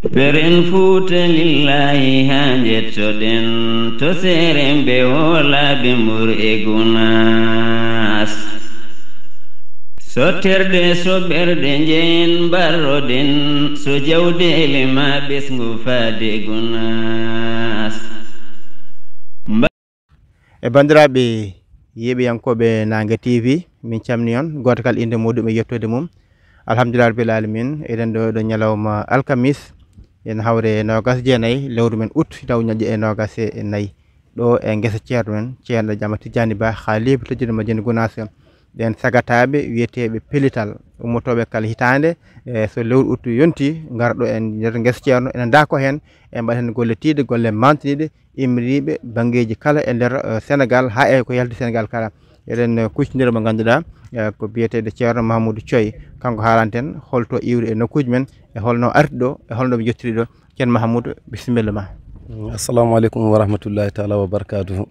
Beren Fuuta lillahi hanjet soden to seren be wola be mur e gunas sotterde soɓerde jeen barroden so jawdele ma ɓesgu faade gunas e bandiraɓe yeɓiyankoɓe Nangue TV min camni on goto kala inde muɗum e yettode mum alhamdulillah rabbil alamin eɗen ɗo ñalawma alkamis en hawre nogas jeenayyi lewru men août taw ñaƴƴi e nogas e nayyi ɗo e guesa ceerno men ceerno Diama Tidiani Ba haaliɓe tojjude Madina Gounass ɗen sagataɓe wiyeteɓe pelital ummotoɓe kala hitande so lewru août yonti garɗo en nder guesa ceerno ene dako hen e mbaɗa hen golletiɗe golle mantiniɗe immiriɓe banggueji kala e nder Sénégal ha e ko yalti Sénégal kala eɗen kuccidira mo ganduɗa ko biyeteɗo ceerno Mahamoudou Thioye kanko haalanten holto iwri e nokkuji men e holno arti ɗo e holno ɓe jettiri ɗo ceerno Mahamoudou bisimilla ma. Assalamu aleykum wa rahmatullahi taala wa barakatuhu.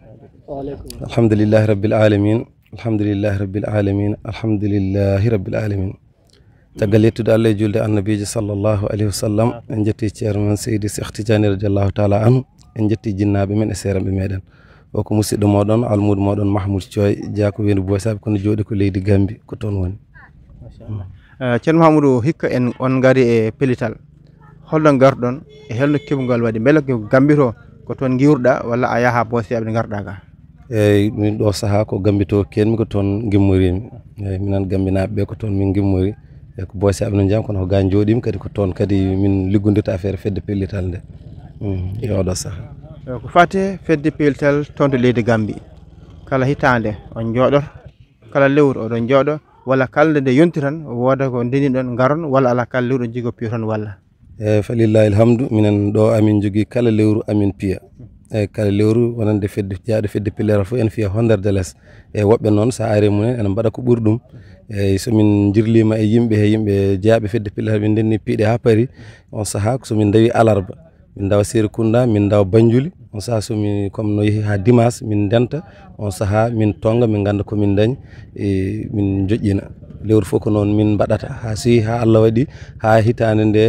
Alhamdulillahi rabbil alamin alhamdulillahi rabbil alamin alhamdulillahi rabbil alamin caggal yettude Allah e julde annabijo sallllahu alayhi wa sallam en jetti ceerno men Seydi Cheikh Tidiane radiallahu taala anhu en jetti jinnaɓe men e seeranɓe meɗen o ko musidɗo moɗon almudo moɗon Mahamoudou Thioye jako wendi Boysaɓe kono jooɗi ko leydi Gambie ko toon woni. ceerno Mahamoudou hikka en on gari e pelital holno garɗon e holno keɓugol waɗi beele ko Gambie to ko toon giwruɗa walla a yaaha Boysaɓe ɗe garɗa ga? eyyi min ɗo saaha ko Gambie to kenmi ko toon gimmorimi eyyi minen Gambie naɓeɓe ko toon min gimmori e ko Boysaɓe no jam kono ko ga jooɗimi kadi ko toon kadi min liggodirta affaire fedde pellital nde e oɗo saaha. ko fate fedde pellital toon to leydi Gambie kala hitande on jooɗoto kala lewru oɗon jooɗo walla kala nde yonti tan woda ko ndeniɗon garon walla ala kala lewru jigo piya toon walla? eyyi falillahi alhamdu minen ɗo amin jogui kala lewru amin piya eyyi kala lewru wonande fedde jaaɗo fedde pillere fof en fiya honderde less eyyi woɓɓe noon sa ari mumen ene mbaɗa ko ɓuuri ɗum eyyi somin jirlima e yimɓe jaaɓe fedde pillere ɓe ndenni piiɗe ha paari on saaha somin dawi alarba min dawa Serekunda min dawa Banjuli on saaha somi comme no yeehi ha dimanche min denta on saaha min tonga min ganda komin dañi min joƴƴina lewru fof ko noon min mbaɗata ha si ha Allah waɗi ha hitande nde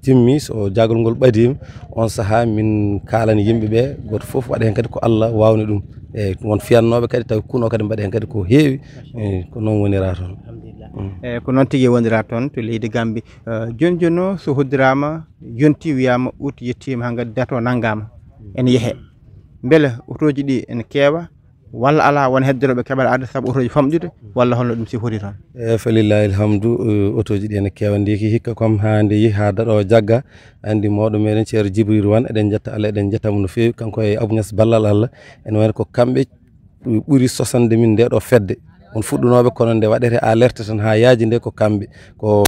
timmi so jagol ngol ɓadima on saaha min kalani yimɓeɓe goto foof waɗa hen kadi ko Allah wawni ɗum eyyi won fiyannoɓe kadi tawi kuno kadi mbaɗa hen kadi ko heewi ko noon wonira toon. eyyi ko noon tigui wonira toon to leydi Gambie joni joni o so hoddirama yonti wiyama août yettima ha gaddi date o naggama ene yeehe beele auto ji ɗi ene keewa walla ala won hedderoɓe keeɓata arde saabu auto ji famɗude walla holno ɗum sifori toon? eyyi falillahi alhamdu auto ji ɗi ene keewa ndiki hikka comme ha nde yeehi ha daɗo jagga andi mawɗo meɗen ceerno Djibril Wane eɗen jetta Allah eɗen jettamo no fewi kanko e Abou Niass ballal Allah ene wayno ko kamɓe ɓuuri sosande min nde ɗo fedde on fuɗɗunoɓe kono nde waɗete alerte tan ha yaaji nde ko kamɓe ko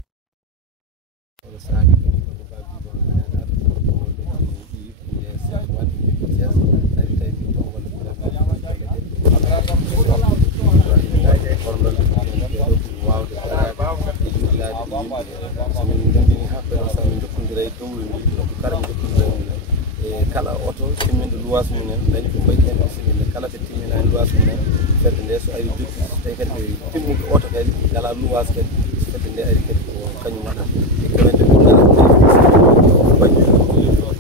kala auto timminde luwas mumen dañi ko mbaɗi hen bisimilla kala ɓe timminani luwas mumen fedde nde so ari jokki tawi kadi ɓe timmude auto kadi ngala luwas kadi fedde nde ari kadi ko kañum waɗata e kewente ɗum ngala Banjul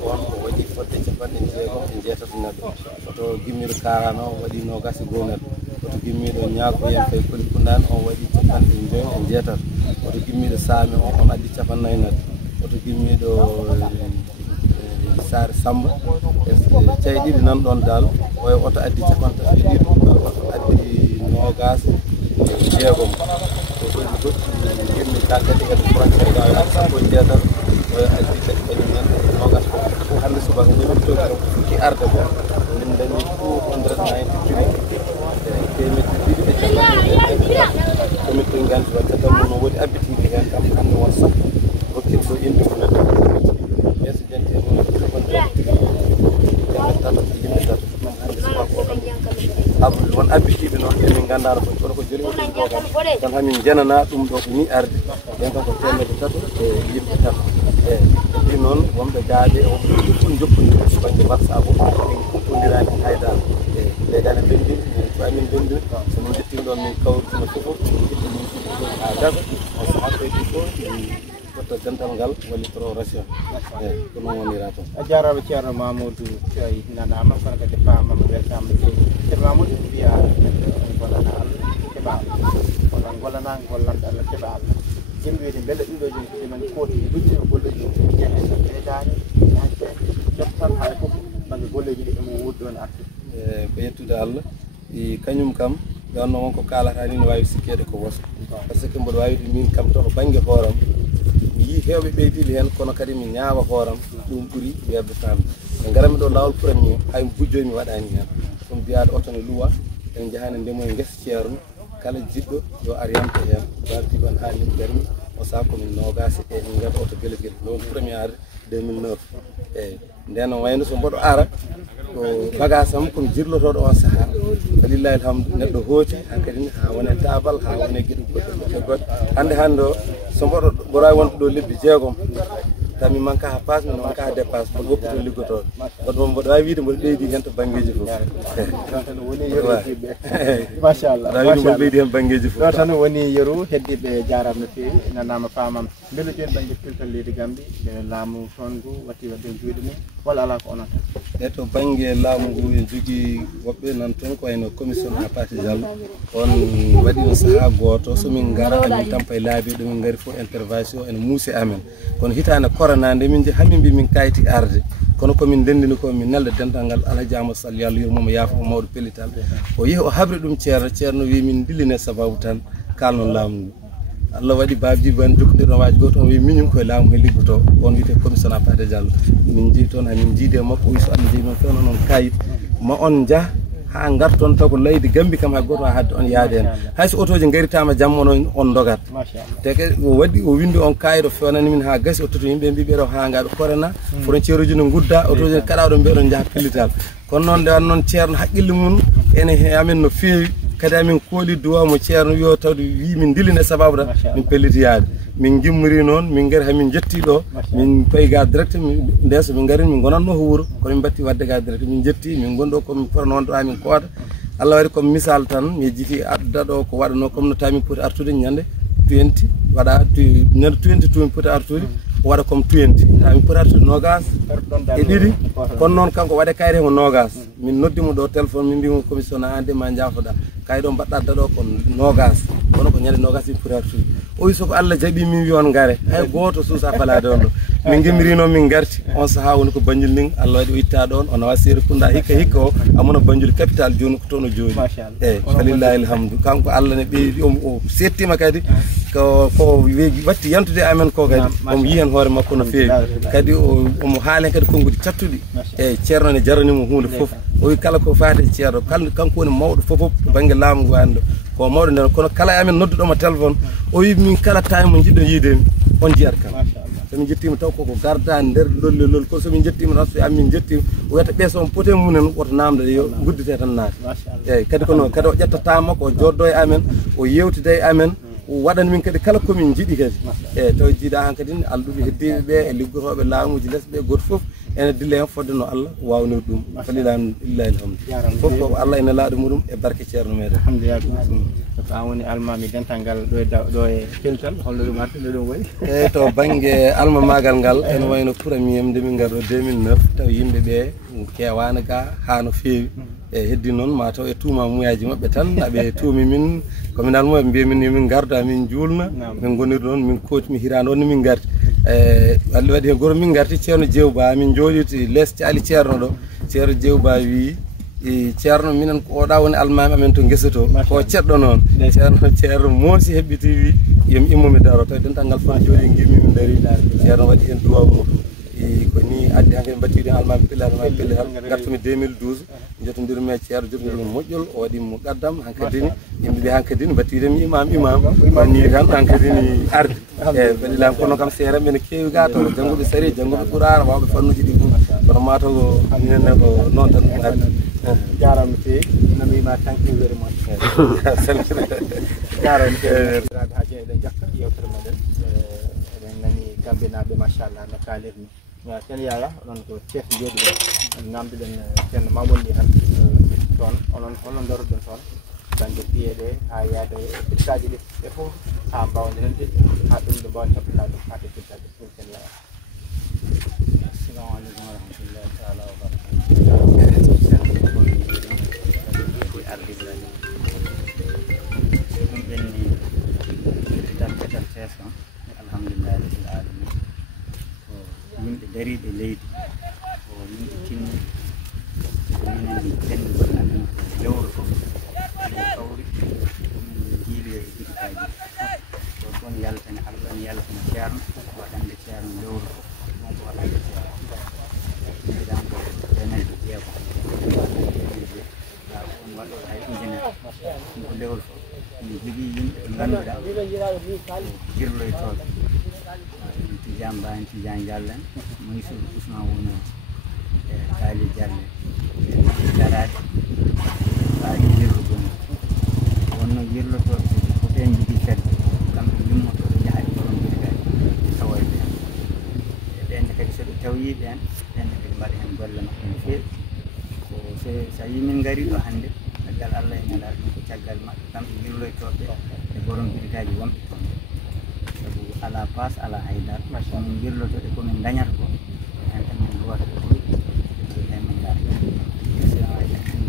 on ko waɗi fodde capanɗe jeegom e jeetati neɗɗo oto gimmiɗo Karana o waɗi nogas e goho neɗɗo oto gimmiɗo Ñaako yen Faye Koli Koundane on waɗi capanɗe joyi e jeetati oto gimmiɗo Same on addi capannayyi neɗɗo oto gimmiɗo Sare Samba cayi ɗiɗi nan ɗon dal oyo oto addi capantati e ɗiɗi oto addi nogas jeegom ko ɗoɗi goɗɗi yimmi kalkati kadi frontiére ga addi sappo e jeetati oyo addi kadi kañum nan nogas fof hande subaka ñami togiron ko fukki arde ko min dañi 290 prix temedde ɗiɗi e capanɗe commune ɗin gandi wa caggal mum no woodi abbitiɓe hen kam hande won sappo rokkil ɗo inde ko neɗɗo yeeso janti e mon won abbitiɓe noon emin gandano ko kono ko joni oɗum tan hamin jenana ɗum ɗo ko ni arde ɓen kam ko temedde tato e yimɓe tato eyyi ɗi noon wonɓe gaaɓe o jokkodiri so banggue WhatsApp min kuɗɗodirani haydara eyyi leyɗane bendin so amin bendin somin jettima ɗon min kawritima fofof min jiɗɗo min ha gaga on saaha koyɗi fof totta dental ngal wallitoro ration ko non wonira toon a jarama ceerno Mamadou Sy nanama kono kadi famama weltama ceerno Mamadou mbiya gollana Allah keɓa Allah kono gollana gollanta Allah keɓa Allah yimɓe wiide beele ɗiɗo joni ko ɗumen kooti dujji o golleji jeehe so ɓeydani jottan hay fof banggue golleji ɗi emo wuuri ɗon artude ko yettude Allah kañum kam ɗonno wonko kalata ni no wawi sikkede ko woso par ce que mboɗo wawide min kam to banggue hooram mi yii hewɓe ɓeydili hen kono kadi mi ñaawa hooram ɗum ɓuuri webde famde ɓe garami ɗo lawol premier hay bujjoy mi waɗani hen ɗum mbiyaɗo oto ne luwa en jahani ndemoye guesa ceerno kala jiɗɗo yo ar yamta hen warti ɗon ha min garmi o saaha komin nogase e min gata oto guele guele non premier arde 2009 eyyi nden noon wayno so mboɗo ara ko bagage am komi jirlotoɗo on saaha walillahi alhamdu neɗɗo hooti hankkadi ha wone tabal ha wone gueɗe goɗɗe hande o so mboɗo wawi wonde ɗo lebbi 6 tan mi manque ha passe mi manque ha dépense mboɗo wopputo liggotoɗo mboɗo wawi wiide mboɗo ɓeydi hen to banggueji fof tan woni yeru heddiɓe machallah mboɗo ɓeydi hen banggueji fof ɗo tan woni yeru heddiɓe jarama no fewi nanama famam beele joni banggue piltal leydi Gambie ɓe laamu toon ngu watti wadde juuɗe mum walla ala ko onon tan e to banggue laamu ngu en jogui woɓɓe nan toon ko wayno commission ha Paté Diallo on waɗi no saaha goto somin gara amin tampa e laabi ɗomin gaari fo intervention ene muusi amen kono hitande corona nde min je hammin mbi min kayti arde kono komin dendini ko min nelda dental ngal Alhaji Amadou Sall yo Allah yurmomo yaafo mawɗo pellital o yeehi o habri ɗum ceerno wi min dilline sababu tan kalnon laamu ngu Allah waɗi babji ban jokkodirɗon waji goto on wi miñum koye laamu he liggoto on wiyete commission ha Paté Diallo min jii toon hamin jiide makko wi so Allah jeeyi noon fewno noon kayit ma on jah ha garton taw ko leydi Gambie kam hay goto hadde on yaade hen hayso otoji garitama jamma noon on dogat te o waɗi o windi on kayit o fewnani min ha gasi o toto yimɓe mbi ɓeɗo ha ngaɓe corona frontiére uji no gudda otoji kaɗaɗo mbiɗon jaaha pellital kono noon nde wannoon ceerno haqqille mum ene amen no fewi kadi amin kooli duwa mo ceerno yo tawde wi min dilline sababu tan min pellitiyade min gimmori noon min gari hamin jetti ɗo min payi ga direct ndeso min garini min gonanno ho wuuro kono min batti wadde ga direct min jetti min gonɗo komin forno wonɗo ha min kooda Allah waɗi komi misal tan mi jiti adda ɗo ko waɗano comme no tamin poti artude ñande 20 waɗa ñande 20 tumi poti artude waɗa comme 20 tamin poti artude nogas e ɗiɗi kono noon kanko waɗe kayre mo nogas min noddimo ɗo téléphone min mbimo commission ande ma jaafoɗa kayɗo mbaɗɗa daɗo ko nogas kono ko ñande nogas min poti artude o wi soko Allah jaaɓi min wi on gaare hay goto suusa falade on ɗo min gimmirino min garti on saaha woni ko Banjul ning Allah waɗi o itta ɗon o nawa Séri Kunda hikka o amona Banjul capital joni ko toon o jooɗi eyyi falillahi alhamdu kanko Allah ne ɓeydi o settima kadi ko watti yantude amen ko kadi omo yihen hoore makko no fewi kadi omo haalen kadi konngudi cattuɗi eyyi ceerno ne jaranimo hunde foof o wi kala ko faati e ceerno kanko woni mawɗo fof banggue laamu ngu wani ɗo ko mawɗo nden kono kala amen nodduɗoma téléphone o wi min kala time mo jiɗɗo yiidemi on jiyat kam somin jettima taw koko garda nder lollelol kono somin jettima tan so amin jettima o wiyata ɓeeso on poté munen woto namde yo guddite tan naati eyyi kadi kono kadi o ƴettatama ko o joddo e amen o yewtida e amen o waɗani min kadi kala komin jiiɗi kadi eyyi taw jiiɗa han kadi alɗuɓe heddiɓe ɓe e liggotoɓe laamuji lesɓe goto foof ene dilla hen fodde no Allah wawnir ɗum falilahi alhamdu foof ko Allah ene laaɗo muɗum e barke ceerno meɗen alhamdulillah ko an woni almami dental ngal ɗo e pellital holno ɗum arti no ɗum waɗi eyyi to banggue alma magal ngal ene wayno premier nde min gari ɗo 2009 taw yimɓeɓe kewani ga ha no fewi e heddi noon ma taw e tuuma muyaji mabɓe tan aɓe tuumi min komin almo ɓe mbiya min yomin garda min julna min goniri noon min kooti mi hirande on min gardi Allah waɗi hen goto min garti ceerno Dieouba min jooɗiti less caali ceerno ɗo ceerno Dieouba wi ceerno minen ko oɗa woni almami amen to guesa to ko ceɗɗo noon ceerno moosi heɓɓiti wi yomi immomi daro taw dental ngal fof jooɗi gimmi min daari ceerno waɗi hen duwaw muɗum ko ni addi hankkadi mbattiɗi almami pelle gartumi 2012 jotodirmi e ceerno jotodirmi moƴƴol o waɗimo gaddam hankkadini yimɓeɓe hankkadini mbattiɗemi imam ni tan hankkadini arde eyyi waɗilami kono kam seereɓe ne kewi ga to janggoɓe sari janggoɓe qur'ana wawɓe fannuji ɗi fof kono mataw ko minenne ko noon tan ɗum arde jarama no fewi no mbima thank you very much jarama no fewi ha joni eɗen jakka yewtere meɗen eɗen nani Gambienaɓe machallah no kalirni ceerno Yaya onon ko chef jooɗi ɗo namdiɗen ceerno Mamadou Ly tan toon onon daroɗon toon banggue piyeɗe ha yaade fittaji ɗi e fof ha mbawdirande ha ɗum ɗo mbawi heɓɓina ɗum ha ɗe fittaji sen laya. Assalamu alaikum warahmatullahi taala wabarakatuh. Ɗum ɓenni ketal Cees alhamdulillahi rabbil alamin ko yimɓe dariɓe leydi ko yimɓe tinni ko minen ɓenni amin lewru fof ɗo kawri min jiili e bidikaji ɗo toon yaltane Allah ne yaltane ceerno waɗande ceerno lewru fof wonko waɗande ceerno mbiɗan ko temeɗe jeegom on waɗo hay ujunere ɗum ko lewru fof min jogii yimɓe ɓe ngannduɗaa jirloytooɓe Tidiane Ba en Tidiane Diallo en Maysou Ousmane woni e Kaali Diallo e daraade faade jirlugol wonno jirlotooɓe ko ɓen jogii fedde kamɓe yummotooɓe jaha e borom bidikaaji tawoye ɓeen e ɓenne kadi so ɓe tawoyii ɓeen ɓenne kadi mbaɗa heen golle maɓɓe no feewi ko so yii min ngarii ɗo hannde caggal Allah e ñalaaɗo ɗum ko caggal maɓɓe kamɓe jirloytooɓe e borom bidikaaji wonɓe toon sabu alaa paas alaa haydara min jirlotoɗe komin dañata ko hen tan min duwata ko ɗum hen min garta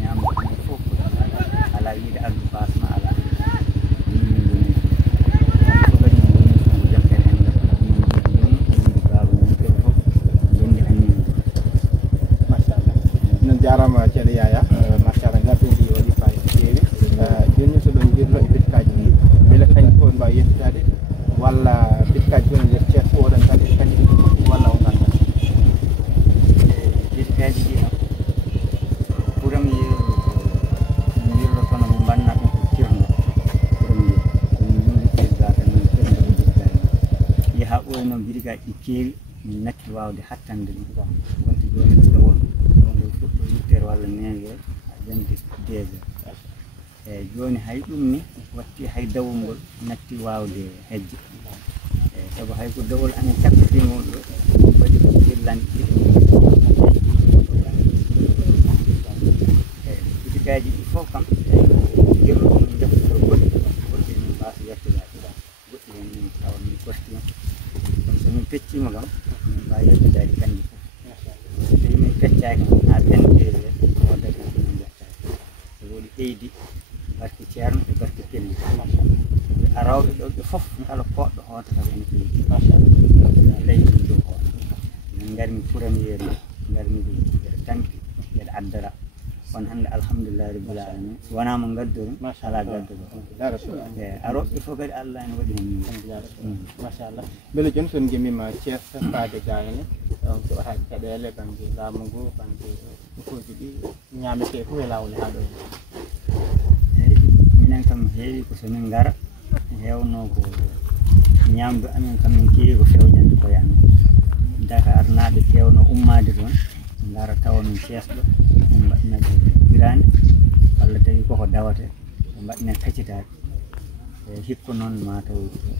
ñaamde ɗumen fof alaa wiide addu paas ma alaa min min goni fof kadi min goni ko deftere hen min baaba min kadi fof gondi annin machallah non jarama ceeɗo Yaya machallah garɗudi waɗi fayi keewi joni so ɗon jirlo e bidikaji ɗi beele kañum fof mbawi yettitade walla bidikaji joni nder Cees fof oɗon tan e kañum walla o ganda bidikaji ɗi ɓuram yeeru jirlotono mo mbanna ɗum ko tirnde ɓuram yeeru min ɓesda tan min tirnde ko bidikaji yaha ɓoyno bidikaji ɗi keewi min nakki wawde hattande ɗum wonti joni ɗo dawol ɗongol fuɗɗo 8 heures walla 9 heures ha 22 heures eyyi joni hay ɗum ni watti hay dawol ngol natti wawde hejje eyyi saabu hay ko dawol amen cakkatimol ɗo waɗi ko jirlande ɗiɗi eyyi bidikaji ɗi fof kam jirlo ɗum deftoto goɗɗi goɗɗi min mbasa yettidade goɗɗi hen min tawa min postima kono somin peccima kam min mbawi yettidade kanƴi fof so tawi min peccaki ha ɓenɗeeri wodat min jettaki so woɗi ɓeydi barke ceerno e barke pelli arawɓe ɗo ɓe fof kala koɗɗo hootata ko ene ɓeydi leydi ɗum dow hoota min garmi premier ni garmi mbeɗa tampi mbeɗa addara kono hannde alhamdulillahi rabbil alamin so wona mo gaddori ala gaddoro eyyi aroɓɓe fof kadi Allah ene waɗi hen machallah beele joni son guimima Cees faade gayane donc waɗa caɗele banggue laamu ngu banggue ɗukoji ɗi ñamete fof e lawol ha ɗo eyyi minen kam heewi ko somin gara hewno ko ñamdu amen kam min keewi ko fewjande koye amen Dakar naaɓe kewno ummade toon gara tawa min Cees ɗo min mbaɗina ɓe birani walla tawi koko dawate ɓe mbaɗina kaccitade e hikko noon mataw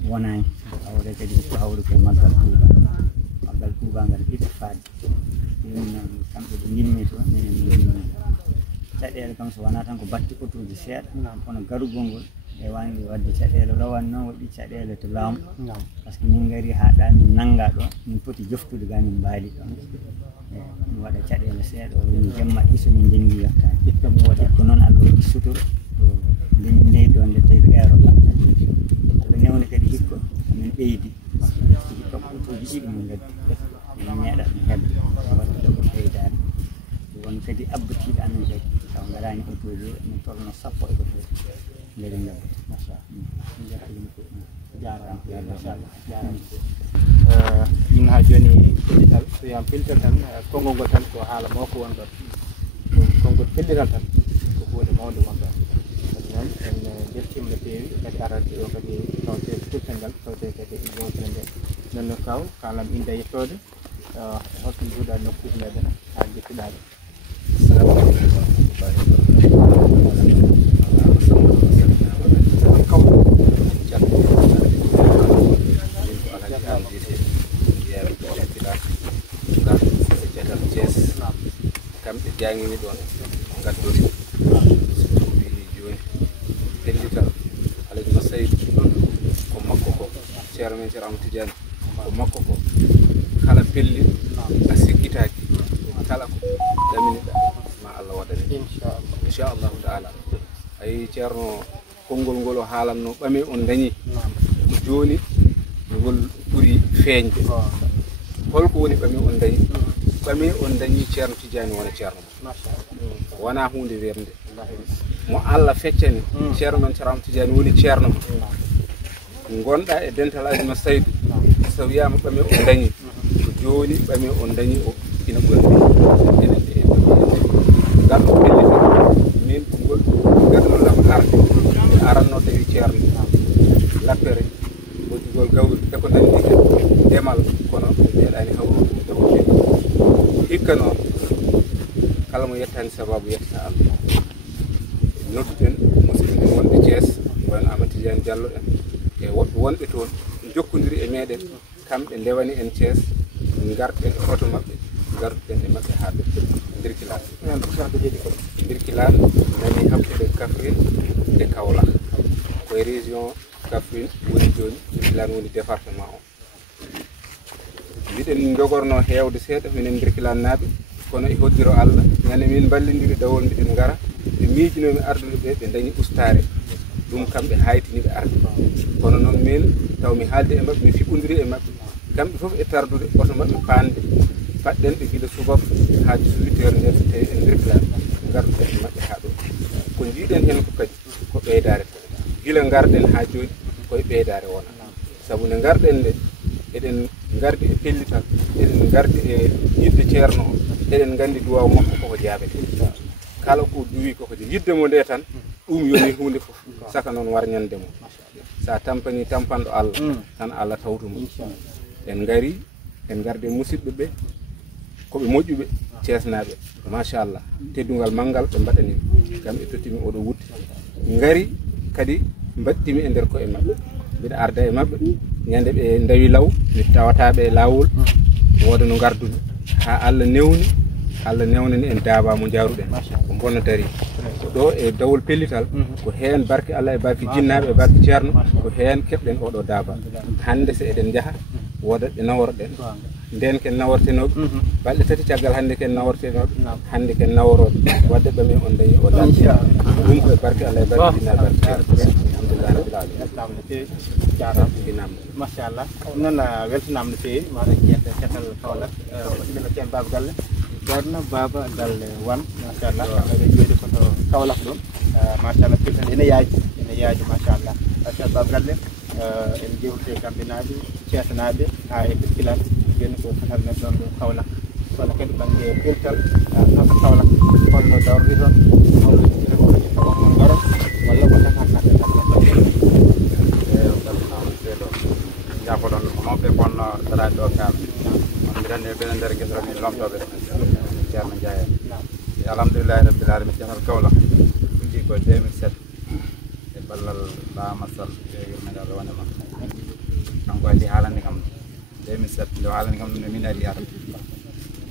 wonani hawre kadi ko hawri koye maggal Touba ngal ɓiɓe faade ɗum noon kamɓe ɓe gimmi to minen min gimmi caɗele kam so wona tan ko batti autuji seeɗa kono garugol ngol e wani wadde caɗele rawane noon waɗi caɗele to laamu par ce que min gari ha ɗa min nangga ɗo min poti joftude ga min mbaali ɗon min waɗa caɗele seeɗa min jemma iso min jengi yettade ko noon Allah waɗi sutoro min ndeyi ɗon nde tawi ko eero lamtade Allah newni kadi hikka min ɓeydi hikka ko autuji ɗiɗi min gaddi min meeɗa ɗum hebde waɗa ɗo ko ɓeydade won kadi abbatiɗo amen kadi taw garani autuji min tolno 10 e ko foti nderi ngabba min ha joni pellital so yam pellital tan konngol ngol tan ko haala mawko won ɗon konngol pellital tan ko hunde mawde won ɗon kadi noon en beltima no feewi kadi arade o kadi tawte fultal ngal tawte kadi yewtere nde noon no kaw kalam inde yettode holko mbiruɗa nokkuji meɗen ha jettuɗaɓe kamɓe jangini ɗon gaddori so ɗum wi joni pellital alaji Massaydou ko makko ko ceerno men Ceerno Amadou Tidiane ko makko ko kala pelli a sikkitaki kala ko ɗaminiɗa ma Allah waɗane inchallahu taala ayi ceerno konngol ngol o haalanno ɓame on dañi ko joni ngol ɓuuri feeñde holko woni ɓame on dañi ɓame on dañi ceerno Tidiane wona ceerno wona hunde werde mo Allah feccani ceerno men Ceerno Amadou Tidiane woni ceerno mo gonɗa e dental aji Massaydou so wiyama ɓame on dañi ko joni ɓame on dañi o ina ɓurni enen e garɗo pellita min ko ngol gaɗanollam arde e aranno tawi ceerno lappere wodigol gawri e ko nandi hen demal kono meeɗani hawrude taw hikka noon kala mo yettani sababu yetta Allah nodduɗen musidɓe wonɓe Thiès won Amadou Tidiane Diallo en e woɓɓe wonɓe toon jokkodiri e meɗen kamɓe ndewani en Thiès garten e oto maɓɓe garduɗen e maɓɓe ha ɗo Birkilane nani hakkude Kaffrine e Kaolack koye région Kaffrine woni joni Birkilane woni département o mbiɗen jogorno hewde seeɗa minen Birkilane naaɓe kono e hoddiro Allah ñande min ballidiri dawol mbiɗen ngara ɓe miijinomi ardude ɓe dañi ustare ɗum kamɓe haytiniɓe arde kono noon min taw mi haalde e maɓɓe mi fiɓodiri e maɓɓe kamɓe fof e tardude oto maɓɓe pande baɗɗen ɓe gila subaka ha 18h nder so tawi en Birkilane garduɗen e maɓɓe ha ɗo ko jiiɗen hen ko kadi ko ɓeydare tan gila garɗen ha joni koye ɓeydare wona saabu nde garɗen nde eɗen gardi e pellital eɗen gardi e yidde ceerno o eɗen gandi duwaw makko koko jaabete kala ko duwi koko yidde mo nde tan ɗum yoni hunde fof saka noon warñande mo sa tampani tampanɗo Allah tan Allah tawtu mo en gari en garde musidɓe ɓe koɓe moƴƴuɓe Thiesnaɓe machallah teddugal manggal ɓe mbaɗani gam ɓe tottimi oɗo wutte gari kadi mbattimi e nder koye maɓɓe mbiɗa arda e maɓɓe ñande ɓe dawi law mi tawataɓe e lawol wooda no gardumi ha Allah newnani en daaba mo jaruɗen ko bonna dari ko ɗo e dawol pellital ko hen barke Allah e barke jinnaɓe e barke ceerno ko hen keɓɗen oɗo daaba hande so eɗen jaaha wodat ɓe naworoɗen nden ken nawortenoɓe balɗe tati caggal hande ken nawortenoɓe hande ken naworoɓe wadde ɓame on dañi o dan ɗum koye barke Allah e barke jinnaɓe barke ceerno alhamdulillah rabbil alamin jarama machallah noon weltanama no fewi maɗa jeyta cetal Kaolack ɗiɓeno ceen baba galle ceerno baba galle wan machallah eɗen jooɗi koto Kaolack ɗon machallah pirtan ene yaaji machallah ceerno baba galle en jewte kamɓe naaɓe ceesanaɓe ha e Birkilane joni ko cetal men ɗon ɗo Kaolack kono kadi banggue peltal noon ko Kaolack holno dawrdi toon holno garo walla ko takannaɓe jafoɗon mawɓe ponno darade ɗo kaal on mbiɗanni ɓene nder guesoro min lomtoɓe ceerno Ndiaye alhamdulillahi rabbil alamin cetal Kaolack fuɗɗi ko 2007 e ballal Bama Sall e yurmede Allah wonema kanko addi haalande kam 2007 nde haalande kam ɗum nde min ari arde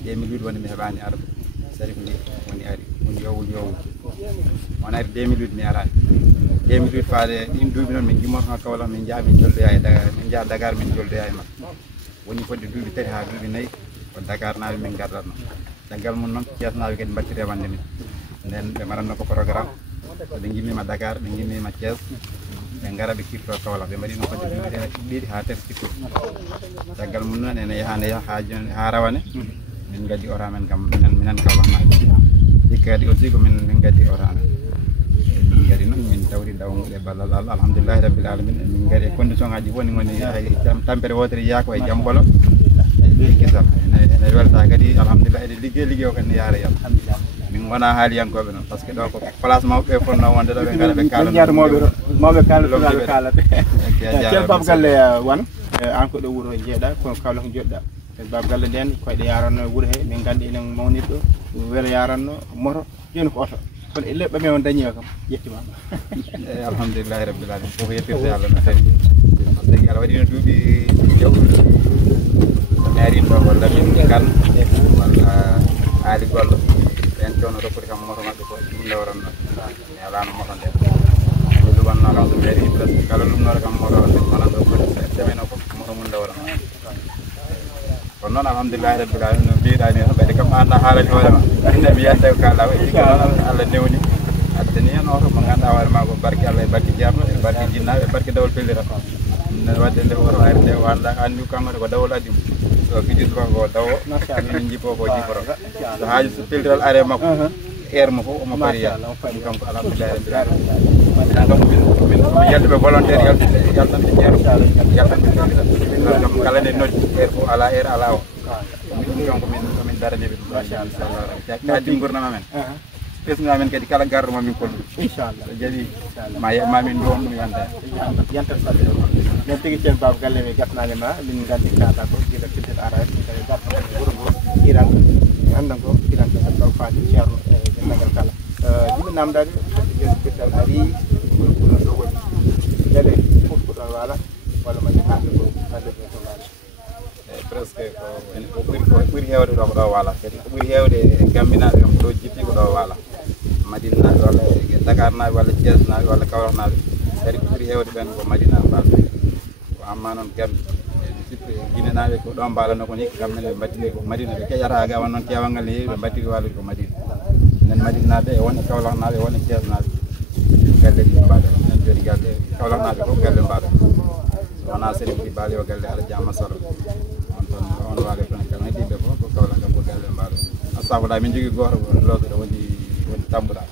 2008 woni mi heɓani arde Sarif ni woni ari woni yowul won ari 2008 mi arani 2008 faade ɗin duuɓi noon min gimmoto Kaolack min jaa min joldoya e Dakar min jaa Dakar min joldoya e makko woni fodde duuɓi 3 ha duuɓi 4 ko Dakar naaɓe min gardatno caggal mum noon Thiès naaɓe kadi mbattiri e wande min nden ɓe maranno ko programme ɓe gimmima Dakar ɓe gimmima Thiès ɓe gara ɓe kirto Kaolack ɓe mbaɗi noon fodde duuɓi ɗiɗi ha tati cikkuɗo caggal mum noon ene yahande ha rawane min gaddi ora men kam minen Kaolack naaɓe hikka kadi aussi ko min gaddi ora men min gari noon min tawri dawmuɗe e ballal Allah alhamdulillahi rabbil alamin min gari e condition ngaji woni goni tampere wotere yaako e jambolo e kisal ene welta kadi alhamdulillah ene liggey o kadi ne yaara yalla min gona haaliyankoɓe noon par ce que ɗo ko place mawɓe fonno wonde ɗo ɓe gara ɓe kala mawɓe kalata ceerno baba galle wan an ko ɗo wuuro jeeɗa kono Kaolack joɗɗa baba galle nden koyɗe yaranno e wuuro he min gandi enen mawnirɗo weela yaranno moto joni ko oto kono elle ɓame on dañi o kam yettimama alhamdulillahi rabbil alamin fof yettirde Allah no tawi tagi aɗa waɗino duuɓi jawɗuɗo mi arin ɗo walla min kan walla haali gollo ɓen coono rokkudi kam moto maɓɓe ko ɗum nde waranno mi alano moto nde wanna kam so mairie presque kala lumnore kam mo rawande manan ɗo ko semaine o fof moto mum dawrana kono noon alhamdulillahi rabbil alamin no mbiɗa ni ɓeyde kam anda haalani hoorema inde mi yiyanta ko kalɗa e ɗigga noon Allah newni addani hen oto mo ganduɗa hoore ma ko barke Allah e barke Ceerno e barke jinnaɓe e barke dawol pellira ne wadde nde oto ayre nde o anda andi kankone ko dawol adimo so fiji suka ko dawo min jippo ko jiporo so haaji so pelliral are makko mo fof omo pariya kanko alhamdulillahi rabbil alamin donc min yaltuɓe volontaire yaltanɓe Ceerno yaltanɓe pellira kam kala nde noddi heure fof ala heure ala o ɗum kanko min daraniɓe ɗum inchallah kaadi gurdam amen ɓesgu amen kadi kala garɗo ma min kollu inchallah so jadi ma min duwon ɗum yantade yantat saɗe nen tigui ceen baba galle mi gatnade ma min gandi kata ko jiɗa piltel arani kadi garɗo wuuro ngo iran andan ko iran ko taw faati Ceerno e dendagal kala jiɓe namdade joni piltel ari kono ɗo woni lele fof ko ɗon waala walla maɗi hande ko hande ko waala presque ko ɓuuri hewde ɗo ko ɗo waala kadi ko ɓuuri hewde e gambinaɓe kam ko ɗo jippi ko ɗo waala Madina naɓe walla Dakar naɓe walla Thiès naɓe walla Kaolack naɓe kadi ko ɓuuri hewde ɓen ko Madina mbalɓe ko amma noon Gambi sippe Guinée naɓe ko ɗon mbalano kon hikka kam men ɓe mbattini ko Madina ɓe keƴata ga won noon kewal ngal ne heewi ɓe mbattiri walude ko Madina nen Madina naɓe e wonde Kaolack naɓe wonde Thiès naɓe galle ɗi mbaɗa nen joni galle Kaolack naɓe fof galle mbaɗa so wona Serigne Di Bali o galle Alaji Amadou Sall on waale ton kala ɗiɓe fof ko Kaolack kam ko galle mbaɗa astafurlah min jogui goto lowɗo ɗo woni Tamboura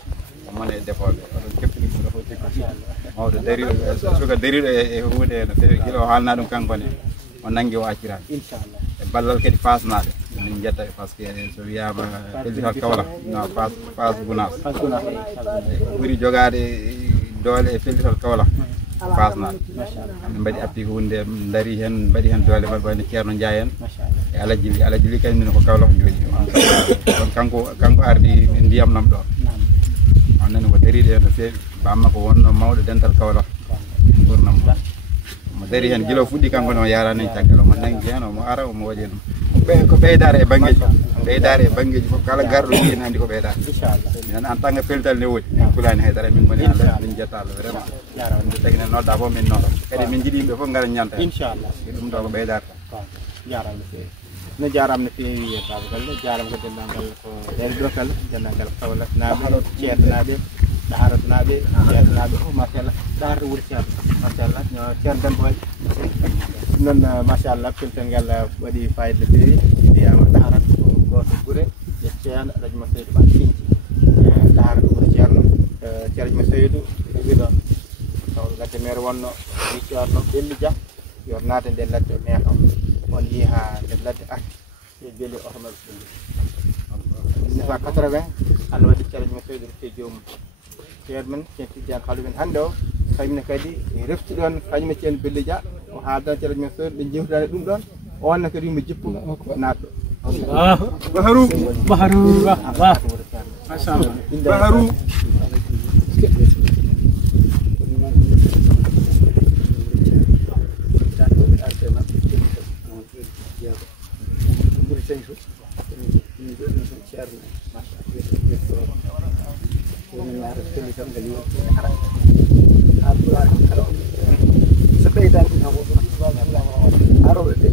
mone defoɓe oɗon keftini ɗum ɗo fof tigui mawɗo dariɗo suka dariɗo e hunde no fewi guila o haalna ɗum kankone o nanggui o accirani inchallah e ballal kadi fasnaɓe min jetta par ce que so wiyama pellital Kaolack no fas Gounass ɓuuri jogade doole e pellital Kaolack fasnaɓe min mbaɗi appi hunde daari hen mbaɗi hen doole mbaɗ wayno Ceerno Ndiaye en e Alaji Li kañumne ko Kaolack jooɗi on kanko ardi ndiyamnam ɗo on nani ko dariɗo hen no fewi bamma ko wonno mawɗo dental Kaolack ɓurnam mo dari hen guila o fuɗɗi kankone o yarani caggal omo nanggui hen omo ara omo waɗi ɗum ko ɓeydare e banggueji fof kala garɗo ɗi ene andi ko ɓeydare minen en tant que pellital ne woodi min kulani haydara min goni Allah min jetta Allah vraiment min tagi ne nodda fof min nooɗo kadi min jiiɗi yimɓe fof gara ñanta inchallah ɗum ɗo ko ɓeydare jarama no fewi no jarama no fewi baba galle jarama ko dendagal ko dari ɗo kala dendagal Kaolack naɓe Thiès naɓe Daharat naɓe Thiès naɓe fof machallah Daharat wuuri Thiès machallah no Ceerno Demba waɗi noon machallah pellital ngal waɗi fayida no fewi wiyama Daharat ko goto guure e Ceerno Alaji ma Seydou Ba Sinthi Daharat wuuro Ceerno Ceerno ma Seydou wi ɗon taw ladde mere wonno wi Ceerno ɓelli Dia yo naate nde ladde neeɗo on yii ha nde ladde arti e beeli oto maɓe ɓelli 1980 Allah waɗi Ceerno ma Seydou te joomum ceerno men Ceerno Tidiane haali men hannde o kañumne kadi refti ɗon kañumen Ceerno Belli Dia o haaldan Ceerno men Seydou ɓe jewtidani ɗum ɗon on kadi mo jippu naatɗo Baharou machallah Baharou so ɓeydani ɗum aroɓe ɓe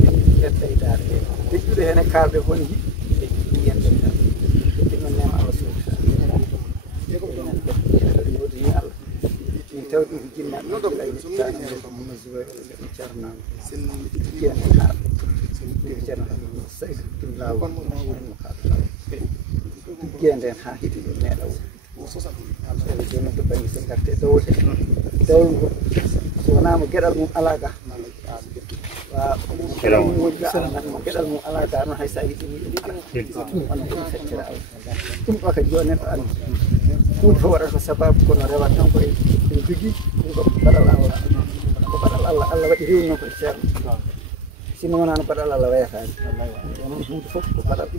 ɓeydare dejjude hen e kalde hon jiɗi yen ɓeydare ɗimen nema Allah suuɗi Allah min tawi ɗum ko jinnaɓe ceerno ceerno haal ceerno Seydou lawol tigguede hen ha heeɗi ɗo neɗa o joni to banggue so garte dowol he dowol ngol so wonama gueɗal mum ala ga gueɗal mum woni ga alanatma gueɗal mum ala ga noon hay sa yiɗini wonde ɗum feccere Allah ɗum ɗo kadi yo neɗɗo andi hunde fof waɗata ko sababu kono rewat tan koye ene jogui ɗum ko baɗal Allah ko baɗal Allah Allah waɗi rewni noon koye ceerno sinno wonano baɗal Allah wayatani wonon hunde fof ko baɗal ko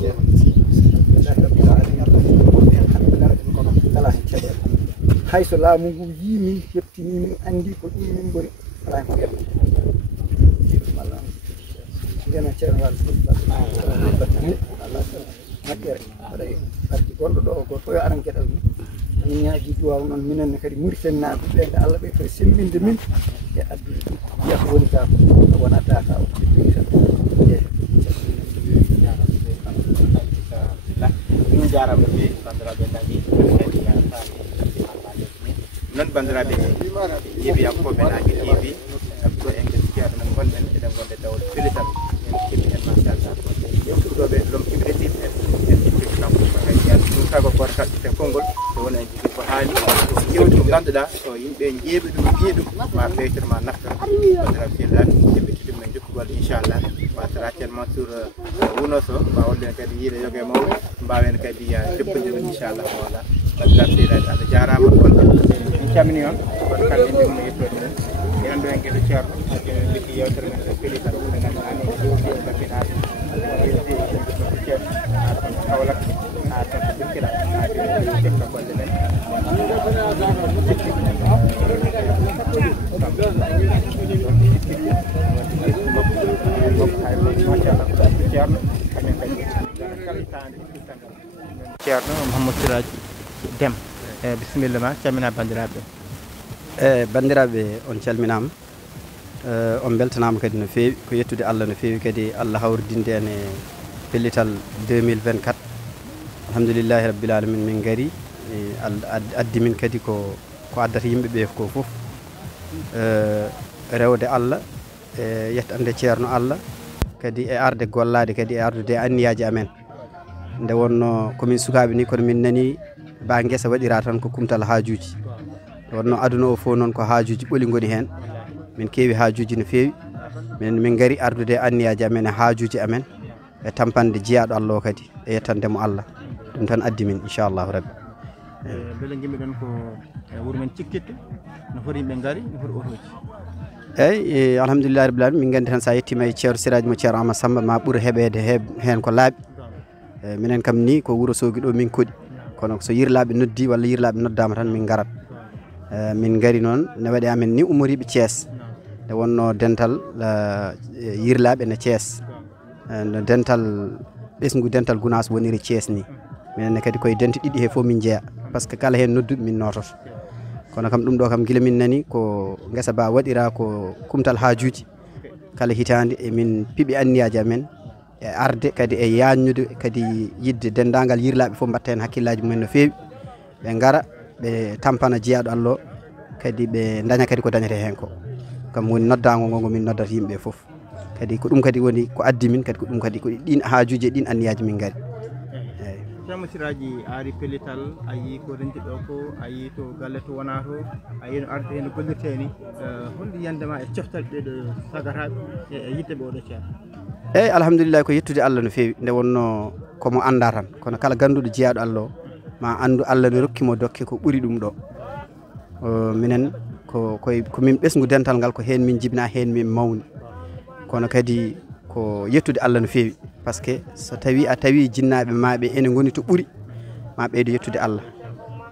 ceerno ala hen caɗele hayso laamu ngu yii min heɓtini min andi ko ɗum min mboni ala hen ko geɗɗo walla ndena ceerno walla moƴƴere waɗa arti gonɗo ɗo goto fof yo aran gueɗal mum min ñaaji duwaw noon minen kadi Mauritanie ɓe nde Allah ɓe to sembinde min e addude jeeto woni ka ko wonata ka o min jarama ɓe bandiraɓe nani non bandiraɓe yeɓiyankoɓe Nangue TV ɗo en gaskiyaɗo men gonɗen eɗen gonde dawol pelital en keɓi hen machallah yewtuɗoɓe lom ibrahim en ittiki kanko ɗum tago goto kal ƴitte konngol nde woni en jogui ko haali yewti ko ganduɗa so yimɓe jeeɓi ɗum mbiye ɗum ma ɓeytor ma naftan bandiraɓe sehilaɓe heɓɓitiɗum men jokkugol inchallah watara cen Mansour Wunoso ma wollen kadi yiiɗe yogue mawɗo mbawen kadi debbodirɗum inchallah wala bandiraɓe sehilaɓe Allah jarama gonɗo min camini on goto kal inde mum yettode men e andu en gueɗe ceerno ene liggi yewtere men e pelital ɓe ganduɗani jewti e gabinaade yewti ceerno ha toon Kaolack ha toon to Birkila ha defta golle men ceerno Mouhamadou Siraj Déme bisimilla ma camina bandiraɓe bandiraɓe on calminama on beltanama kadi no fewi ko yettude Allah no fewi kadi Allah hawridinde en e pellital 2024 alhamdoulillahi rabbil alamin min gari addi min kadi ko addata yimɓeɓe ko foof rewde Allah e yettande ceerno Allah kadi e arde gollade kadi e ardude anniyaji amen nde wonno komin sukaɓe ni kono min nani ba guesa waɗira tan ko kumtal haajuji nde wonno aduna o fof noon ko haajuji ɓooli goni hen min keewi haajuji no fewi min gari ardude anniyaji amen e haajuji amen e tampande jeeyaɗo Allah o kadi e yettandemo Allah ɗum tan addi min inchallahu rabbi beele jimɓe ɗon ko wuuro men Cikkitte no foti yimɓe gaari no foti otoji eyyi alhamdoulillahi rabbil alamin min gandi tan sa yettima e ceerno Siraji mo ceerno Amadou Samba ma ɓuura heɓede hen ko laaɓi minen kam ni ko wuuro Sogui ɗo min koɗi kono so yirlaɓe noddi walla yirlaɓe noddama tan min garat min gari noon ne waɗi amen ni ummoriɓe Thiès nde wonno dental yirlaɓe ne Thiès no dental ɓesgu dental Gounass woniri Thiès ni minen kadi koye dente ɗiɗi he fof min jeeya par ce que kala hen nodduɓe min nototo kono kam ɗum ɗo kam guila min nani ko guesa ba waɗira ko kumtal haajuji kala hitande emin piiɓi anniyaji amen e arde kadi e yannude kadi yidde dendagal yirlaɓe fof mbatta hen hakkillaji mumen no fewi ɓe gara ɓe tampana jeeyaɗo Allah kadi ɓe daña kadi ko dañete hen ko kam woni noddago ngo min noddata yimɓe foof kadi ko ɗum kadi woni ko addi min kadi ko ɗum kadi ko ɗin haajuji e ɗin anniyaji min gari ceerno Siraji ari pellital a yii ko renndi ɗo ko a yii to galle to wona to a yii no arde hen no gollirte ni holɗo yiyandema e coftal ɗeɗo sagataɓe e yiddeɓe oɗo ceerno eyyi alhamdoulillahi ko yettude Allah no fewi nde wonno komo anda tan kono kala ganduɗo jeeyaɗo Allah o ma andu Allah ne rokkimo dokke ko ɓuuri ɗum ɗo minen komin ɓesgu dental ngal ko hen min jibina hen min mawni kono kadi ko yettude Allah no fewi par ce que so tawi a tawi jinnaɓe maɓe ene goni to ɓuuri ma ɓeydo yettude Allah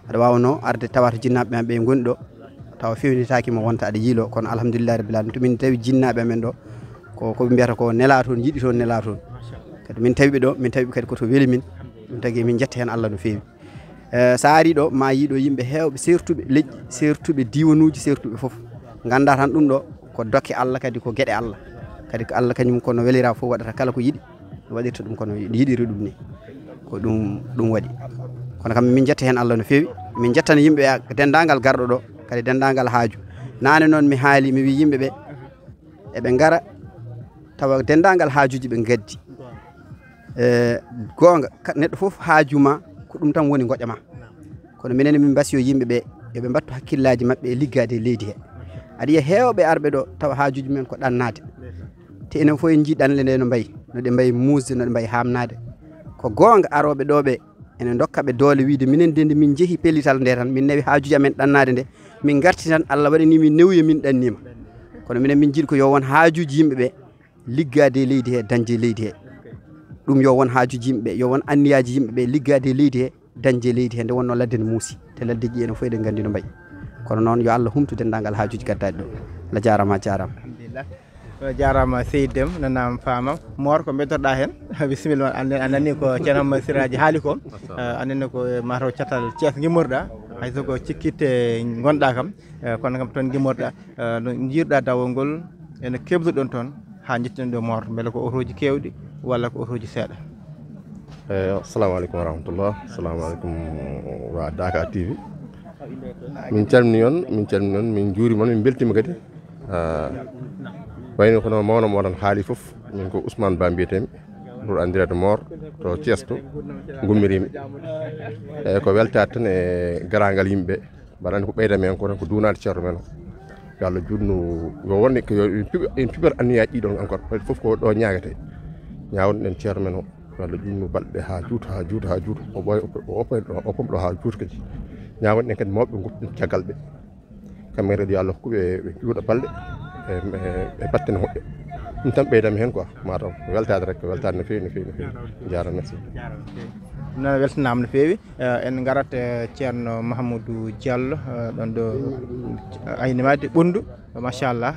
aɗa wawno arde tawata jinnaɓe maɓe goni ɗo tawa fewnitaki mo wonta aɗa yiilo kono alhamdoulillahi rabbil alamin to min tawi jinnaɓe amen ɗo koɓe mbiyata ko nela toon yiiɗi toon nela toon kadi min tawi ɓe ɗo min tawi ɓe kadi koto weeli min ɗum tagui min jetta hen Allah no fewi sa ari ɗo ma yiiɗo yimɓe hewɓe sertuɓe leƴƴi sertuɓe diwanuji sertuɓe foof ganda tan ɗum ɗo ko dokke Allah kadi ko gueɗe Allah kadi ko Allah kañum kono welira fof waɗata kala ko yiiɗi waɗirta ɗum kono yiiɗiri ɗum ni ko ɗum waɗi kono kam min jetta hen Allah no fewi min jettana yimɓe dendagal garɗo ɗo kadi dendagal haaju nane noon mi haali mi wi yimɓeɓe eɓe gara tawa dendagal haajuji ɓe gaddi gonga neɗɗo foof haajuma ko ɗum tan woni goƴa ma kono minen min mbasiyo yimɓeɓe yoɓe mbattu hakkillaji mabɓe e liggade e leydi he aɗa yiya hewɓe arɓe ɗo tawa haajuji men ko ɗannade te enen fof en jii ɗanle nde no mbayi no ɗe mbayi musde no ɗe mbayi hamnade ko gonga aroɓe ɗo ɓe ene dokkaɓe doole wiide minen de nde min jeehi pellital nde tan min nawi haajuji amen ɗannade nde min garti tan Allah waɗani min newuya min ɗannima kono minen min jiiɗi ko yo won haajuji yimɓeɓe liggade e leydi he dañde leydi he ɗum yo won haajuji yimɓeɓe yo won anniyaji yimɓeɓe liggade e leydi he dañde leydi he nde wonno ladde ne muusi te laddeji ene fof eɗen gandi no mbayi kono noon yo Allah humtu dendagal haajuji gaddaɗi ɗo Allah jarama jarama alhamdulillah jarama Seydou Deme nanam famam Mor ko beddoɗa hen bisimilla anani ko ceerno Mamadou Siraji haali ko anene ko mataw catal Thiès guimmorɗa hayso ko cikkitte gonɗa kam kono kam toon guimmorɗa no jiirɗa dawol ngol ene kebduɗon toon ha jettinen ɗo Mor beele ko otoji kewɗi walla ko otoji seeɗa. Assalamu alaikum warahmatullah. Assalamu alaikum wa Dakar TV. Min calmini on min juurima min beltima kadi wayno kono mawno moɗon haali fof min ko Ousmane Ba mbiyetemi ɗo andirede Mor to Thiès to gummirimi eyyi ko weltade tan e garagal yimɓeɓe mbaɗa andi ko ɓeydami hen ko tan ko dunade ceerno men o yo Allah jutnu yo wonde ko en piɓat anniyaji ɗiɗon encore fof ko ɗo ñagate ñawnoɗen ceerno men o yo Allah jutnu balɗe ha juuta o ɓoya o pomɗo ha juuta kadi ñawnoɗen kadi mawɓe goppuɗen caggal ɓe kamɓe kadi yo Allah hokkuɓe ɓe juuɗa balɗe e battene moƴƴe ɗum tan ɓeydami hen quoi mataw weltade rek weltade no fewi jarama merci non weltanama no fewi en garat ceerno Mahamadou Diallo ɗon ɗo aynimade ɓundu machallah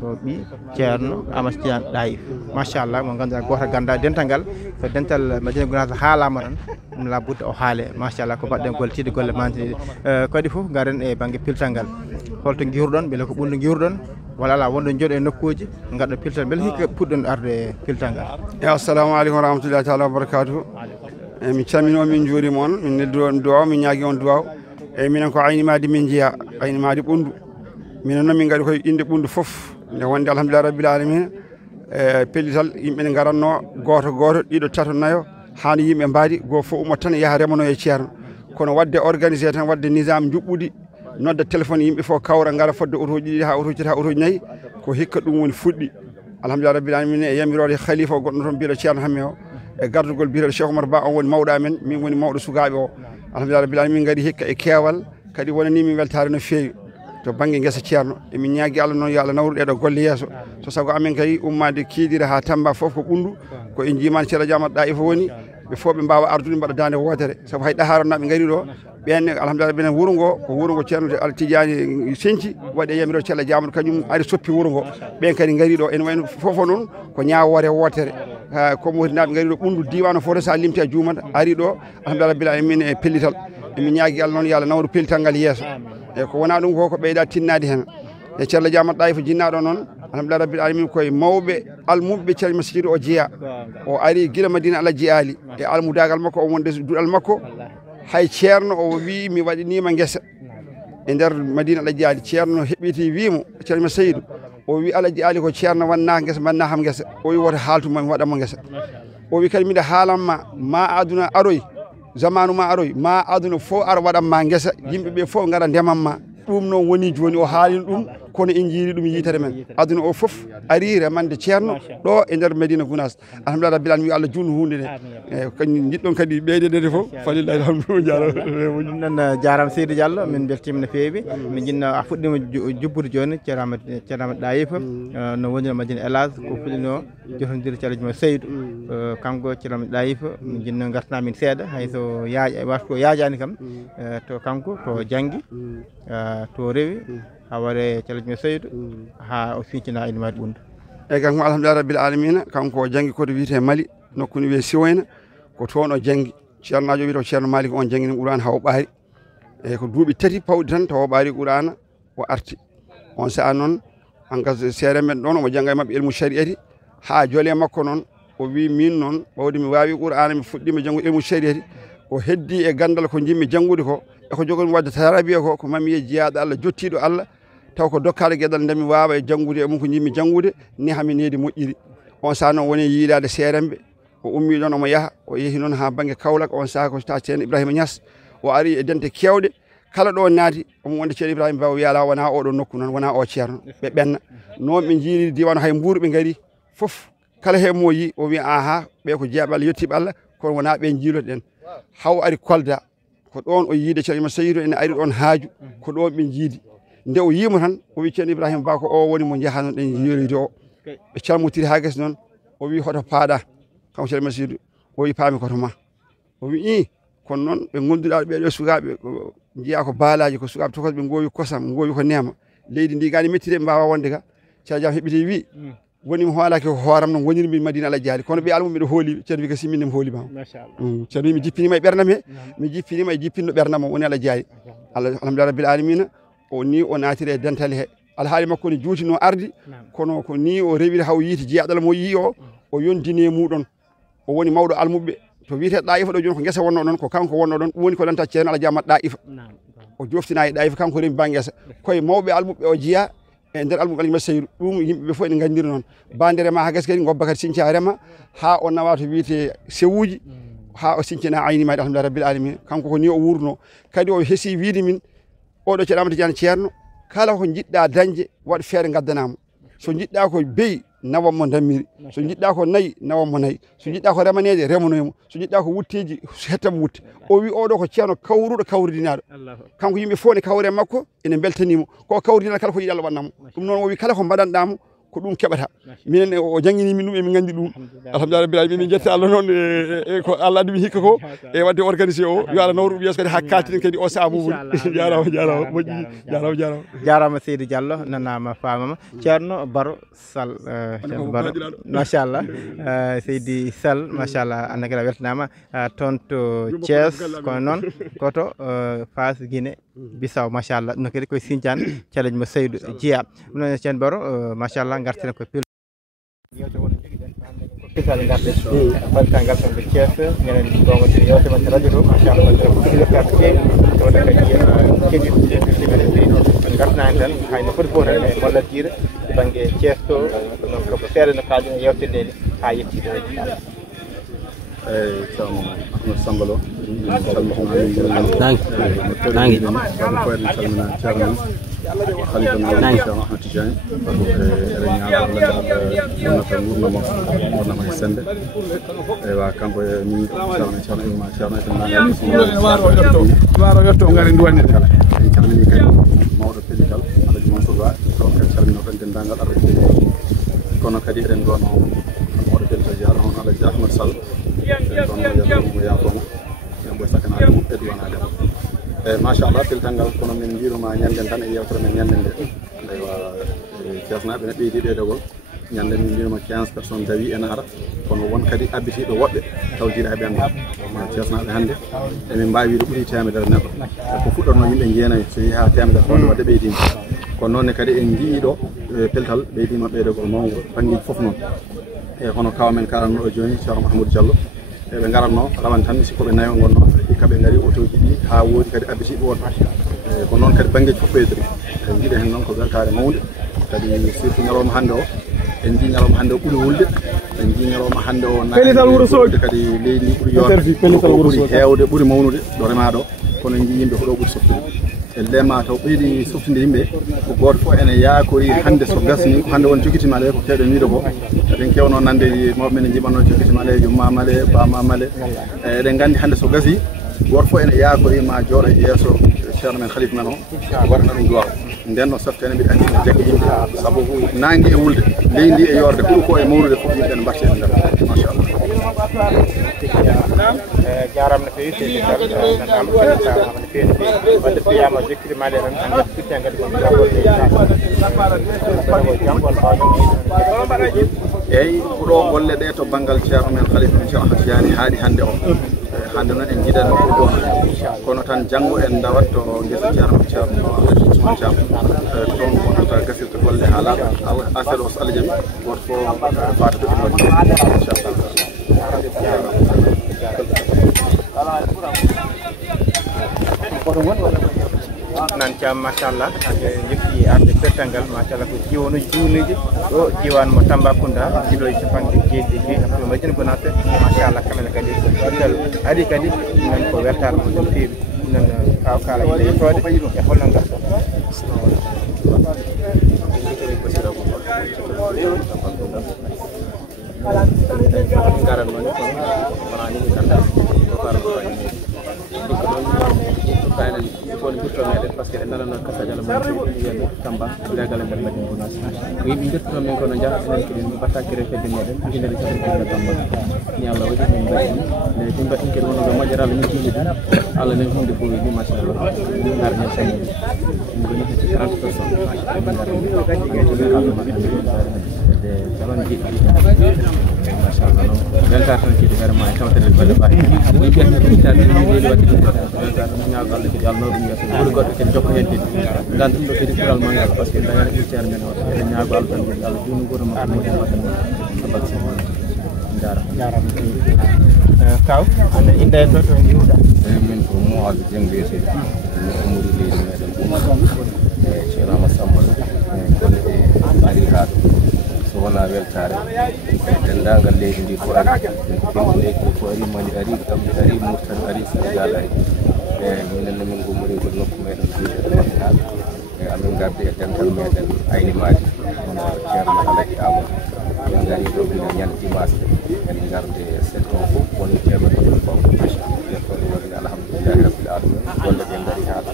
ko ɓi ceerno Amadou Tidiane Ɗayif machallah mo ganduɗa goto ganda dental ngal so dental Madina Gounass haalama tan ɗum labudde o haale machallah ko mbaɗɗen golletiɗe golle mantiɗe kadi foof garen e banggue piltal ngal holto guiruɗon beele ko ɓundu guiruɗon walla ala wonɗo jooɗo e nokkuji gadɗo piltal beele hikka puɗɗon arde piltal ngal. Assalamu aleykum wa rahmatullahi taala wa barakatuhu. min calmini on min juurima on min neddi on duwaw min ñaagui on duwaw eyyi minen ko aynimade min jeeya aynimade ɓundu minen noon min gaari koye inde ɓundu foof nde wonde alhamdulillah rabbil alamina pellital yimɓe ne garanno goto ɗiɗo tato nayo hani yimɓe mbaadi goto fof ummo tan yaaha remano e ceerno kono wadde organisé tan wadde nisame juɓɓuɗi nodda téléphone yimɓe fof kawra gara fodde otoji ɗiɗi ha otoji tati ha otoji nayyi ko hikka ɗum woni fuɗɗi alhamdulillah rabbil alamina e yamirode khalifa o goɗɗo toon mbiɗo ceerno hamme o e gardugol biyeteɗo Cheikh Oumar Ba on woni mawɗo amen min woni mawɗo sukaɓe o alhamdulillah rabbil alamin min gaari hikka e keewal kadi wonani min weltare no feewi to banggue guesa ceerno emin ñaagui Allah noon yo Allah nawru ɗeɗo golle yesso so sago amen kay ummade Kidira ha Tamba foof ko ɓundu ko en jimani ceerno Diamad Ɗayif woni ɓe fof ɓe mbawa ardude mbaɗa dande wootere saabu hay ɗaharonaɓe gaari ɗo ɓenne alhamdulillah ɓenen wuuro ngo ko wuuro ngo ceerno Tidiani Senthi waɗi e yamirode Ceerno Diamadou kañum ari soppi wuuro ngo ɓen kadi gaari ɗo ene wayno fofo noon ko ñawore wootere komo woti naɓe gaari ɗo ɓundu diwan o fof sa limti a juumata ari ɗo alhamdulillah rabbil alamin e pellital emin ñaagui Allah noon yo Allah nawru pellital ngal yesso e ko wona ɗum ko ɓeyɗa tinnade hen e Ceerno Diamad Ɗayif jinnaɗo noon alhamdulillah rabbil alamin koye mawɓe almuɓe Ceerno Massidou o jeeya o ari guila Madina Alaji Ali e almudagal makko o wonde duɗal makko hay ceerno o wi mi waɗinima guesa e nder Madina Alaji Ali ceerno heɓɓiti wimo Ceerno Seydou o wi Alaji Ali ko ceerno wanna guesa manna ham guesa o wi woto haaltuma mi waɗanmo guesa o wi kadi mbiɗa haalanma ma aduna aroy zamanu ma aroy ma aduna fof ara waɗanma guesa yimɓeɓe fof gara ndemanma ɗum noon woni joni o haalino ɗum kono en jiiri ɗum yitere men aduna o foof ari remande ceerno ɗo e nder Madina Gounass alhamdulillah rabbil alamin Allah junnu hunde nde eyyi kañum jiɗɗon kadi ɓeydedede fof falillahi alhamdu noon jarama Seydou Diallo min beltima no fewi min jinno a fuɗɗima jubbude joni ceerno Amadou Ɗayif no woni Madina Elage ko fuɗɗino jotodire Ceerno Seydou kanko ceerno Amadou Ɗayif min jinno gartanamin seeɗa hayso watko ko yaajani kam to kanko to janggui to rewi haware Ceerno Seydou ha o ficcina inimade ɓundu eyyi kanko alhamdulillah rabbil alamina kanko o janggui koto wiyete Mali nokku ne wiye Siwoyna ko toon o janggui ceernajo wiyete ko ceerno Malik on janggini Qur'an ha o ɓaari eyyi ko duuɓi tati pawɗi tan taw o ɓaari Qur'ana o arti on saaha noon hanka seere men ɗon omo jangga e mabɓe ilmu shariati ha joole makko noon o wi min noon ɓawde mi wawi Qur'ana mi fuɗɗima janggude ilmu shariati o heddi e gandal ko jimmi janggude ko eko jogomi wadde tarabiya ko mami e jeeyaɗo Allah jottiɗo Allah taw ko dokkaɗo gueɗal ndemi wawa e janggude e mum ko jimmi janggude ni hami needi moƴƴiri on saaha noon woni yiiɗade seeremɓe o ummi ɗon omo yaaha o yeehi noon ha banggue Kaolack on saaha ko ta ceerno Ibrahima Niass o ari e dente kewɗe kala ɗo naati omo wonde ceerno Ibrahima Ba o wiyala wona oɗo nokku noon wona o ceerno ɓe ɓenna noon ɓe jiiri diwan hay Mbour ɓe gaari foof kala he mo yi o wi aha ɓe ko jeeɓe Allah yettiɓe Allah kono wona ɓe jiiloɗen haw ari Kolda ko ɗon o yiide Ceerno Seydou ene ari ɗon haaju ko ɗon ɓe jiidi nde o yimo tan o wi ceerno Ibrahima Ba ko o woni mo jahano ɗen yeroyde o ɓe calmotiri ha guesa noon o wi hoto paaɗa kanko Ceerno Seydou o wi paami koto ma o wi i kono noon ɓe gonduɗa ɓeɗo sukaɓe jiiya ko baalaji ko sukaɓe tokoɓe ɓe gowi kosam gowi ko nema leydi ndi gani mettide ɓe mbawa wonde ga Ceerno Diam heɓiti wi woni mi hoolaki ko hooram noon wonirmi Madina Alaji Haali kono ɓe almum mbiɗa hooli ceerno wi ko simminne mi hoolima ceerno wi mi jippinima e ɓernam he mi jippinima e jippinno ɓernam o woni Alaji Haali alhamdulillah rabbil alamina o ni o naatiri e dental he alhaali makko ne juuti no ardi kono ko ni o rewiri haw yiiti jeeyaɗal mo yii o yondini e muɗon o woni mawɗo almuɓe to wiyete ɗaifa ɗo joni ko guesa wonno ɗon ko kanko wonno ɗon ɗum woni ko lanta ceerno Alaji Amad ɗaifa o joftina e ɗaifa kanko remi ba guesa koye mawɓe almuɓe o jeeya e nder almuɓe Alaji Mad Seydou ɗum yimɓeɓe fof ene gandiri noon banderema ha gesa kadi gobba kadi siñca rema ha o nawa to wiyete sewuji ha o siñcina aynimaɗi alhamdulillah rabbil alamin kanko ko ni o wurno kadi o heesi wiide min oɗo ceerno Amadou Tidiane ceerno kala ko jiɗɗa dañde waɗ feere gaddanamo so jiɗɗa ko beyi nawammo dammiri so jiɗɗa ko nayyi nawammo nayyi so jiɗɗa ko remanede remanoymo so jiɗɗa ko wutteji hettamo wutte o wi oɗo ko ceerno kawruɗo kawridinaɗo kanko yimɓe fof ne kawre makko ene beltanimo ko kawridina kala ko yiɗi Allah waɗanamo ɗum noon o wi kala ko mbaɗanɗamo ko ɗum keɓata minen o jangini min ɗum emin gandi ɗum alhamdulillah rabbil alamin min jetta Allah noon e ko Allah addi hikka ko e wadde organisé o yo Allah nawru ɗum yeeso kadi ha kaltinen kadi o saabu jarama moƴƴi jarama Seydou Diallo nanama famama ceerno Baro Sall ceerno Baro machallah Seydi Sall machallah annda kadi a weltanama toon to Thiès kono noon koto Fass Guinée Bissau machallah ɗum kadi koye Sindiane Thialaji mo Seydou Djiya ɗum noon ceerno Baro machallah garten ko pil yewte won jogiɗen ko pital garde balta garten ɓe Thiès ñenen gongodir yewte men radio to machallah ko pilotage keewi wona kadi keɗiɗo en gartana hen tan hayno foti fof tan e ballodire banggue Thiès to ɗum koko seeɗa no kaali yewtedede ha yettide ceerno Ahmed Samba Lo nangi koyɗen calmina ceerno khalifa no ceerno Ahmed Tidiane eɗen ñaagollegal wonnata wurnama e sende ewa kanko e min ceerno Ibrahima ceerno waro yetto ngari duwanne kala en calmini kadi mawɗo pellital Alaji Mansour Ba taw kadi calmino tan dendagal arabe kono kadi eɗen ɗono mawɗo pellital jaara on Alaji Ahmed Sall ɗon yaafoma yambo sakanade mum edwanade e machallah pellital ngal kono min mbiruma ñanden tan e yewtere men ñande nde eywa ceesnaɓe ne ɓeydi ɗeɗogol ñande min mbiruma 15 personnes dawi en ara kono won kadi abbitiɗo woɓɓe taw jiiɗa heɓe anda ceesnaɓe hannde emin mbawi wiide ɓuuri temedere neɗɗo ko fuɗɗorno yimɓe jeenayi so yeehi ha temedere fawde wadde ɓeydima kono noonne kadi en jii ɗo pellital ɓeydima ɓeydogol mawgo banggueji foof noon e hono kawa men karanno ɗo joni ceerno Mahamadou Diallo eɓe garatno rawan tan mi sikko ɓe nayo gonno hikka ɓe gaari autoji ɗi ha woodi kadi abbitiɓe won ko noon kadi banggueji foof ɓeydori en jiiɗa hen noon ko weltare mawde kadi surtout ñalawma hannde o en jii ñalawma hannde o ɓuuri wulde en jii ñalawma hannde o naɗde kadi leydi ndi ɓuuri yorde ɓuuri hewde ɓuuri mawnude ɗo rema ɗo kono en jii yimɓe ko ɗo ɓuuri softude e lema taw ɓeydi softinde yimɓe ko goto fof ene yaakori hannde so gasni ko hannde won jogitimale ko kewɗen wiide ko eɗen kewno nande mawɓe men jiɓanno jogitimale jummamale bamamale eɗen gandi hannde so gasi goto fof ene yaakori ma jooɗo e yeeso ceerno men khalifa men o waɗana ɗum duwaw nden no saftene mbiɗa andi ne jaggi yimɓe saabu nangi e wulde leydi e yorde ɓuuri ko e mawnude fof yimɓe ne mbarti e nder machallah jaram no fewi seydi Sall nanama pellital no fewi wadde so wiyama jokkidimade tan ande firte kadi ko eyyi ko ɗo golle ɗe to banggal ceerno men khalifa men ceerno Ahmed Tidiane haaɗi hannde o hannde noon en jiiɗani ko ɗon kono tan janngo en dawat to gesa ceerno ceerno Ousmane Thiam toon wonata gasirde golle ha laaɓa affaire o so Allah jaɓi woto fof fata to ɗum nan Thiam machallah ande jokki arde pettangal machallah ko jiwonuji juunuji ɗo diwan mo Tambacounda jiɗo e capanɗe jeeɗiɗi hakkude Madina Gounass machallah kamene kadi tel adi kadi nan ko wertare mo no fewi nan kaw kala yiɗe yettode e holno garta garan noon kono wona ni ganda ko fara ko fayni dikko ɗon faynen fon gurto meɗen par ce que en nanano kasaji ala mo wiyande Tamba legal e nder Madina Gounass ko yimɓe jettuno men kono jaa enen kadi mbattaki refede meɗen ujunere capanɗe Tamba ni Allah waɗi min mbaɗi mais ɗum mbaɗin kadi wono ɗo moƴƴere Allah min tiiɗi Allah nen hunde fof wi machallah min gar ñen sañi min goni 30 personnes min gar de taman jiɗɗi machallah noon weltare tan kadi vraiment e tawtere golle mbaɗe ɗi ɓiyata ɗum tade ni weeli wadde ɗum ɗo weltare ɗum ñaago Allah kadi Allah nawɗum yeeso ɓuri goɗɗo kadi jokko hen kadi ngan ɗum ɗo kadi ɓural mangal par ce que dañata ɓiccere men o eɗen ñaago Allah tan kadi Allah joni goto makko moƴen waɗan sabak sama jarama kaw ane inde to to jiwɗa min ko Mouad Dieng wiyete mi umuri leydi meɗen ceerama Samba golle ɗe ari ha ɗo so wona weltare dendagal leydi ndi ko ari ko ɓiɓɓe leydi ndi ko ari mali ari gambi ari murtani ari Sénégal ari minenne min gummori ko nokku meɗen wiide maɓɓe amin garde e dental meɗen aynimaji hono ceerno Alaji Amadou en gari ɗo ɓina ñande dimanche en garde set o fof woni temedde ɗum ko yettode woni alhamdulillahi rabbil alamin golle ɗe gari haala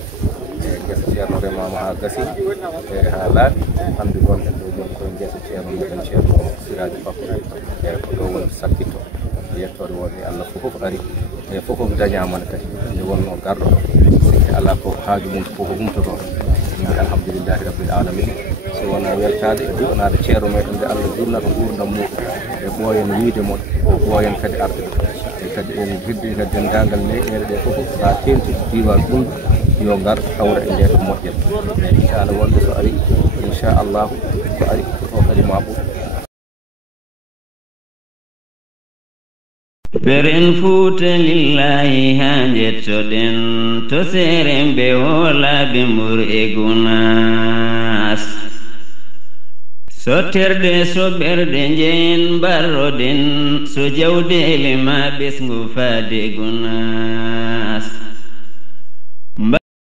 guesa ceerno remama ha gasi ha laaɓi hande gonɗen ɗo joni koye guesa ceerno meɗen ceerno Siraji Bakary ko ɗo woni sakkitto yettode woni Allah fof ari e fof dañamana kadi nde wonno garɗo ɗo e ala ko haaju mum fof humtoto yimɓe alhamdulillahi rabbil alamin so wona weltade e duɗanade ceero meɗen nde Allah jurnata gurdam muɗum e ɓooyen wiide mon e ɓooyen kadi arde e kadi en jiɗɗina dendagal leyɗele ɗe fof ha tengti diwan ɓundu yo ngar hawra e nde ko moƴƴen e inchallah wonde so ari inchallahu so ari to kadi ma ɓuur Beren Fuuta lillahi ha jettoɗen to seeren ɓe wolaɓe mur e gunas sotterde soɓɓerde jeen barroɗen so jawdele ma ɓesngu faade gunas